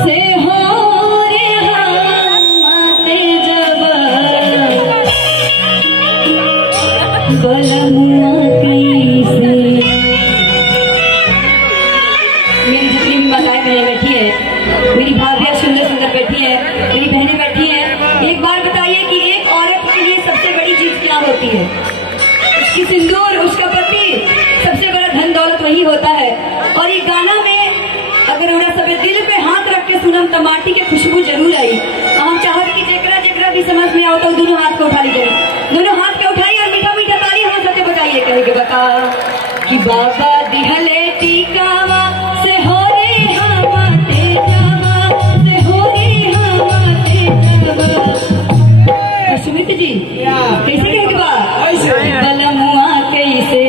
से हो रे माते जब बलमुआ कैसे। मेरी जितनी भी माताएं बहनें बैठी है, मेरी भाभियां सुंदर सुंदर बैठी है, मेरी बहनें बैठी हैं, एक बार बताइए कि एक औरत के लिए सबसे बड़ी चीज क्या होती है? उसकी सिंदूर, उसका पति, सबसे बड़ा धन दौलत वही होता है। और ये गाना में अगर उन्हें सब दिल पे हाथ रख के सुनम तो माटी की खुशबू जरूर आई। हम चाहत कि जेकरा जेकरा भी समझ में आओ तो दोनों हाथ को उठा लीजिए, दोनों हाथ के उठाई और मीठा मीठा ताली हम सबके बजाइए, कहे के बता कि बाबा दिहले टीकावा से हो रे हमाते जावा, से हो रे हमाते जावा। सुमित जी कैसे कहे के बा बलमुआ कैसे,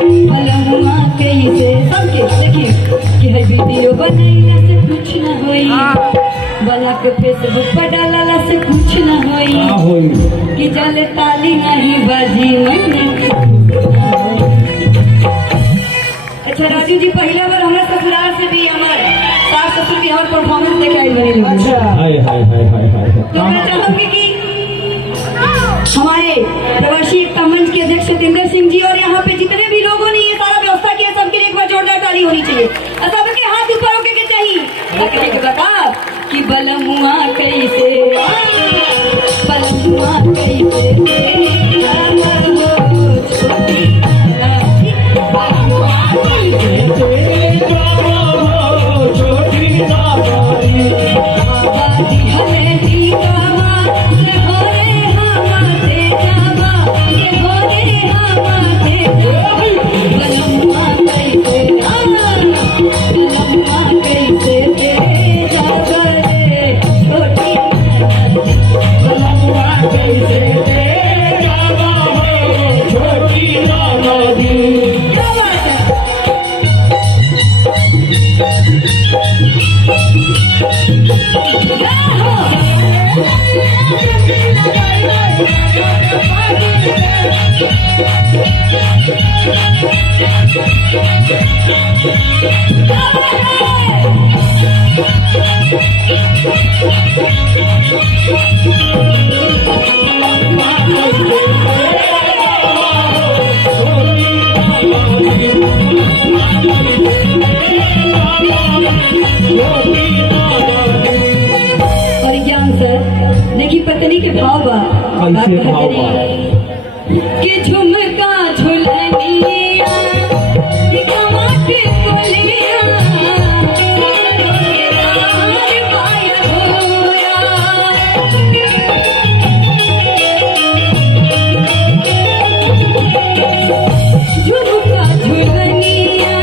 बलमुआ कैसे। सबके देखिए कि है वीडियो बनैला से कुछ न होई, वाला के फेसबुक पर डालला से कुछ न होई, कि जल ताली नहीं बाजी मैंने। अच्छा राजू जी, पहला बार हमरा ससुराल से भी हमार सास ससुर की और परफॉर्मेंस देखे आई बनी। अच्छा तो मैं चाहूंगी कि हमारे प्रवासी एकता मंच के अध्यक्ष सत्येंद्र सिंह जी और यहाँ पे जितने भी लोगों ने ये सारा व्यवस्था किया, सबके लिए एक बार जोरदार ताली होनी चाहिए और सबके हाथ ऊपर होके के चाहिए बता कि बलमुआ कैसे, बलमुआ कैसे पत्नी के भाव बा कि झुमका झुलनिया कि कमाके बोलिया झुमका झुलनिया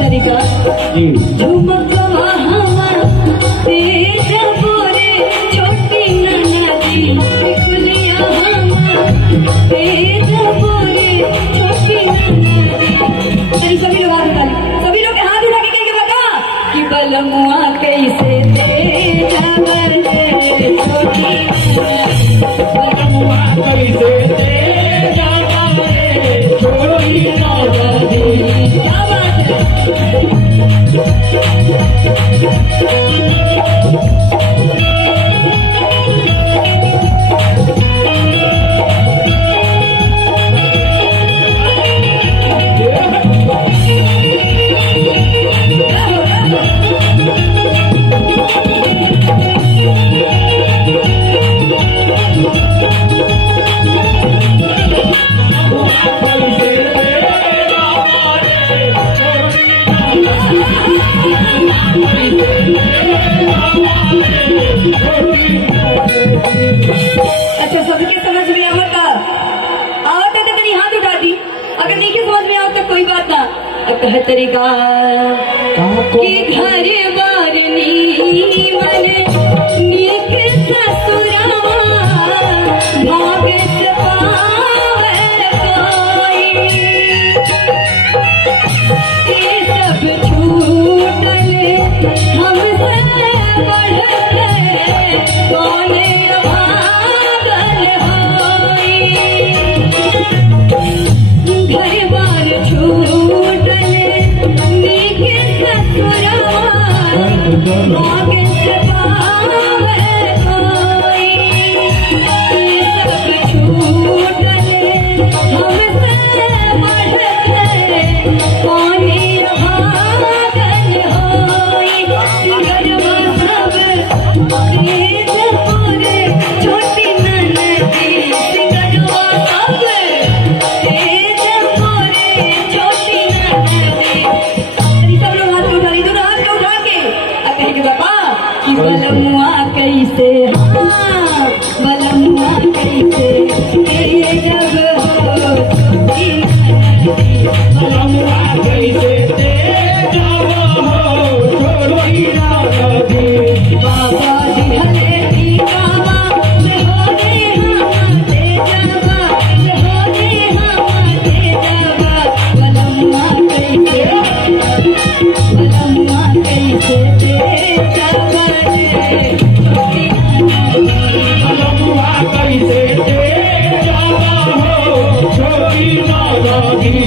तरीका झुमकवा तेज बोरे छोटी ननदी कुलिया तेज बोरे छोटी ननदी। सभी लोग हाथ उठा, सभी लोग हाथ उठा के बता कि बलमुआ कैसे तेज बोरे छोटी, बलमुआ कैसे तेज बोरे छोटी ननदी। क्या बात है। अच्छा सबके समझ में आवता आवता तो तेरी हाथ उठा दी, अगर नहीं के समझ में आवता कोई बात ना। कह तरीका कि घर बार नीमन नीक ससुरावा आजादी